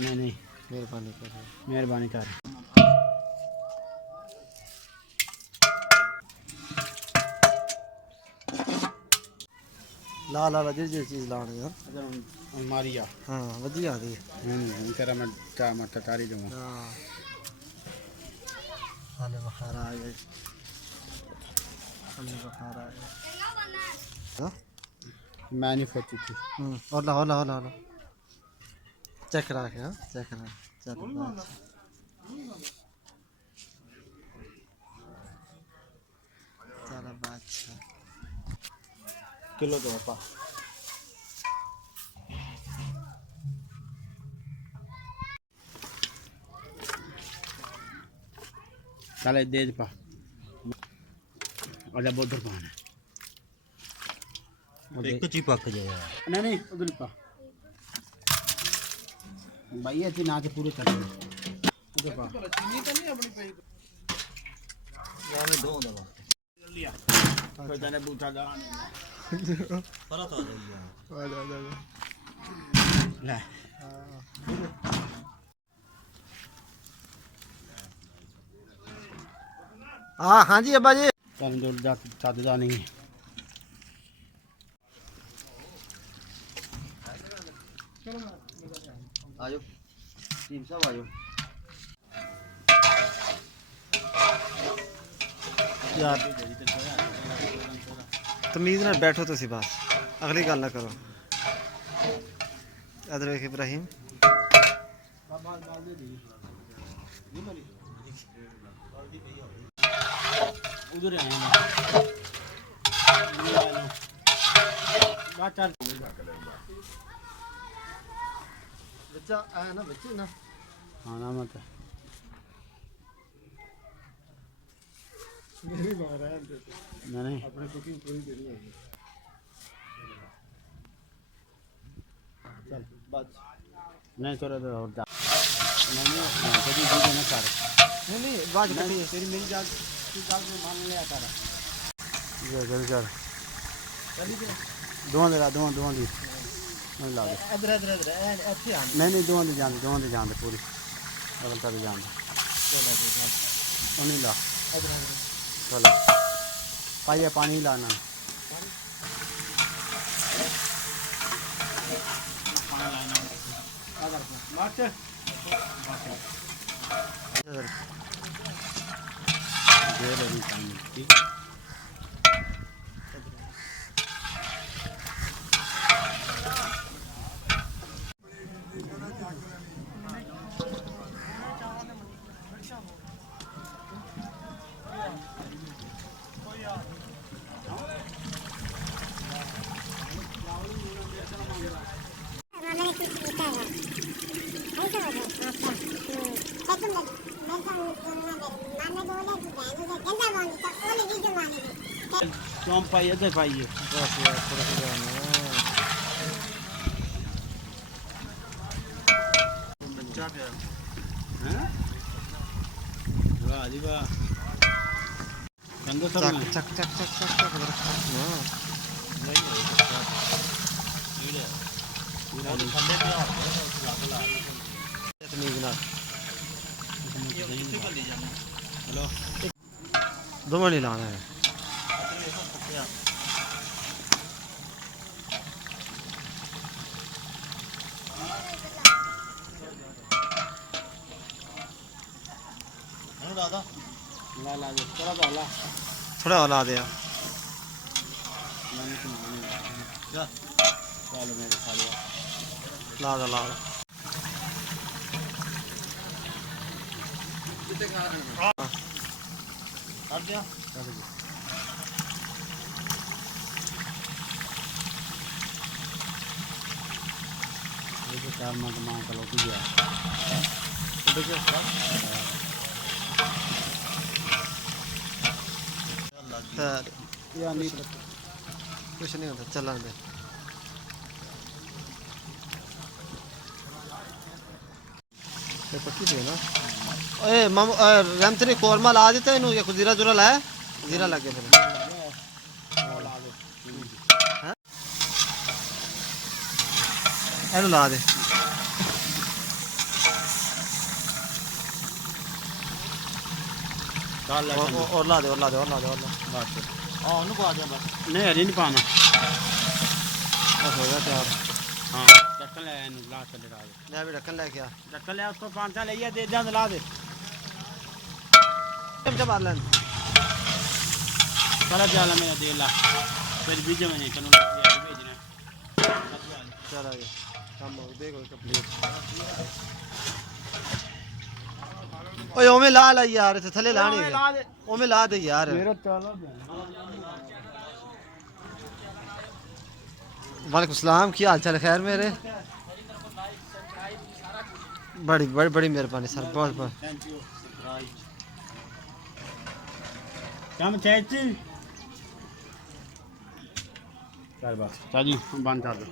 नहीं नहीं मेहरबानी कर। मेहरबानी कर। ला ला ला जी चीज़ लाने है। अलमारी आ हाँ वधिया दी। तेरा मैं चार मत तारी दूँगा। हाँ हाले बखार आ गए। हाले बखार आ गए। हाँ मैं नहीं सोची थी। होला होला होला होला चेक करा के। हाँ चेक करा चल चल अच्छा किलो दो पा चले दे पा और बॉर्डर पाना एक ची पक जाएगा। नहीं नहीं उधर पा भाई अच्छी ना के पूरे कर उधर पा यार दो दबा लिया कोई जाने बूटा दा परा तो आ जाएगा। ले हाँ हाँ जी अब्बा जी। कम जो चाददा नहीं आजो टीम साहब आजो। यार तमीज़ ना बैठो तुसी बस अगली गल ना करो। इधर देख इब्राहिम उधर आए ना चल बच्चा आया ना बच्चे ना खाना मत मेरी बात है नहीं अपने कुकिंग पूरी देनी है। चल बस नहीं थोड़ा देर और जा नहीं कभी वीडियो ना कर नहीं बात नहीं तेरी मेरी जान तू जान में मान लिया कर चल दोवां दी नहीं ला दे इधर इधर इधर अच्छी आन नहीं दोवां दी जान दे पूरी अगल तक जान दे वो नहीं ला इधर इधर चलो पाइए पानी लाना ठीक क्यों पाइए तो पाइए बस यार थोड़ा सा जाना बच्चा क्या हैं वाह जी वाह कंदो सब चक में चक चक चक चक चक रखा हां नहीं है बच्चा कीड़ा पूरा और ठंडे पे आ रहा है तमीज़ ना ये किसी को ले जाना हेलो दो नहीं लाना है। दादा ला ला दे थोड़ा तो ला थोड़ा और ला दे यार क्या चलो मेरे खा लिया ला दो ला दो कितने खा रहे हो हट गया ये तो चार माह का लोग गया खैर या नहीं कुछ नहीं होता चलन दे ये पक्की थी ना। ओए मम रमत ने कोरमा ला देता इनु या कुछ जीरा जुरा लाया जीरा लगे फिर एनु ला दे डाल ला और ला दे और ला दे और ला दे और ला बस ਹਾਂ ਉਹਨੂੰ ਪਾ ਦਿਓ ਬਸ नहीं हरी नहीं पाना बस हो गया तैयार हाँ ढक्कन ले आया ला के लगा दे ले भी ढक्कन लेके आ ढक्कन ले उसको 5 ले दे जा ला दे चमचा मार लें चला जाला मेरा दे ला फिर बीजे में नहीं करूँ भेजना चल आगे काम हो देखो कंप्लीट ओए ओमे ला ला यार इथे थले लाने ओमे ला दे यार मेरा चला वालेकुम सलाम की हाल चाल खैर मेरे बड़ी बड़ी बड़ी मेहरबानी सर बहुत बहुत थैंक यू काम चाची चल बस चाची बंद कर दो